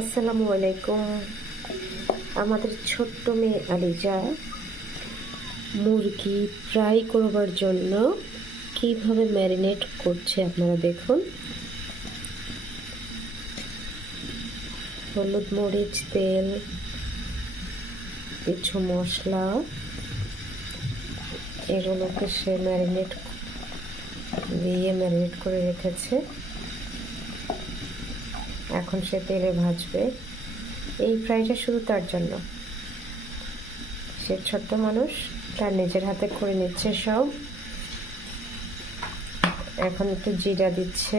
আসসালামু আলাইকুম। আমাদের ছোট্ট মেয়ে আলিজা মুরগি ফ্রাই করবার জন্য কিভাবে ম্যারিনেট করছে আপনারা দেখুন। হলুদ, মরিচ, তেল, কিছু মশলা, এগুলোকে সে ম্যারিনেট করে রেখেছে। এখন সে তেলে ভাজবে। এই ফ্রাইটা শুধু তার জন্য। সে ছোট্ট মানুষ, তার নিজের হাতে করে নিচ্ছে সব। এখন একটু জিরা দিচ্ছে,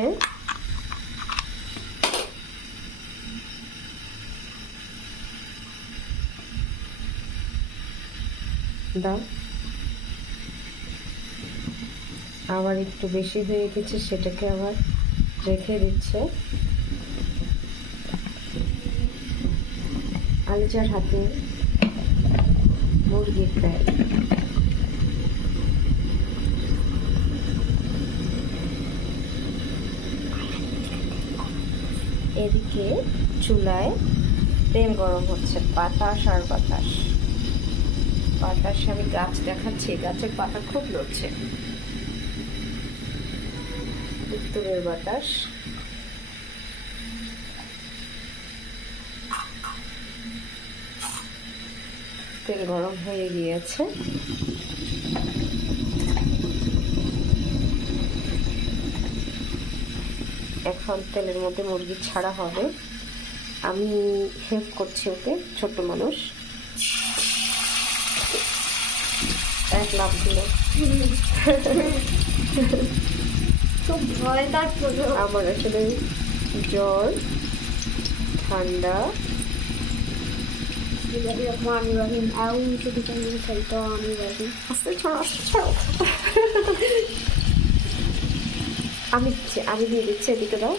দাও। আবার একটু বেশি হয়ে গেছে, সেটাকে আবার রেখে দিচ্ছে। আলিজার হাতে মুরগি ফ্রাই। এদিকে চুলায় তেল গরম হচ্ছে, বাতাস আর বাতাস। বাতাসে আমি গাছ দেখাচ্ছি, গাছের পাতা খুব নড়ছে। উত্তরের বাতাস। তেল গরম হয়ে গিয়েছে। এখন তেলের মধ্যে মুরগি ছাড়া হবে। আমি হেল্প করছি ওকে, ছোট্ট মানুষ। এক লাফ দিল। খুব ভয়দার পুরো। আমার আসলে জ্বর, ঠান্ডা। বিসমিল্লাহির-রহমানির-রহিম। আউযু বিল্লাহি মিনাশ শাইতানির রাজিম। আস্তে ছাড়ো, আস্তে ছাড়ো। আমি দিয়ে দিচ্ছি, এদিকে দাও।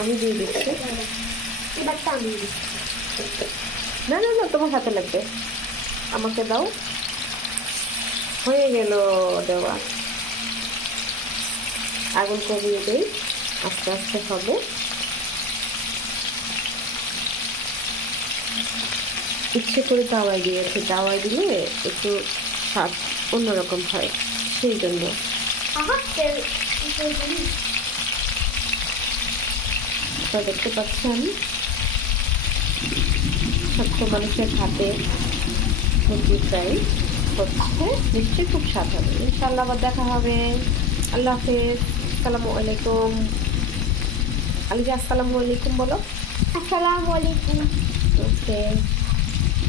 আমি দিয়ে দিচ্ছি। এবারটা আমি দিচ্ছি। না না না, তোমার হাতে লাগবে। আমাকে দাও। হয়ে গেল দেওয়া। আগুন কমিয়ে দেই, আস্তে আস্তে হবে। ইচ্ছে করে তাওয়ায় দিয়েছি, তাওয়ায় দিলে একটু স্বাদ অন্যরকম হয়, সেই জন্য। দেখতে পাচ্ছেন ছোট্ট মানুষের হাতে মুরগি ফ্রাই হচ্ছে। নিশ্চয়ই খুব স্বাদ হবে। ইনশাআল্লাহ আবার দেখা হবে। আল্লাহ হাফেজ। আসসালামু আলাইকুম। আলিজা আসসালামু আলাইকুম বলো। আসসালামু আলাইকুম। ওকে।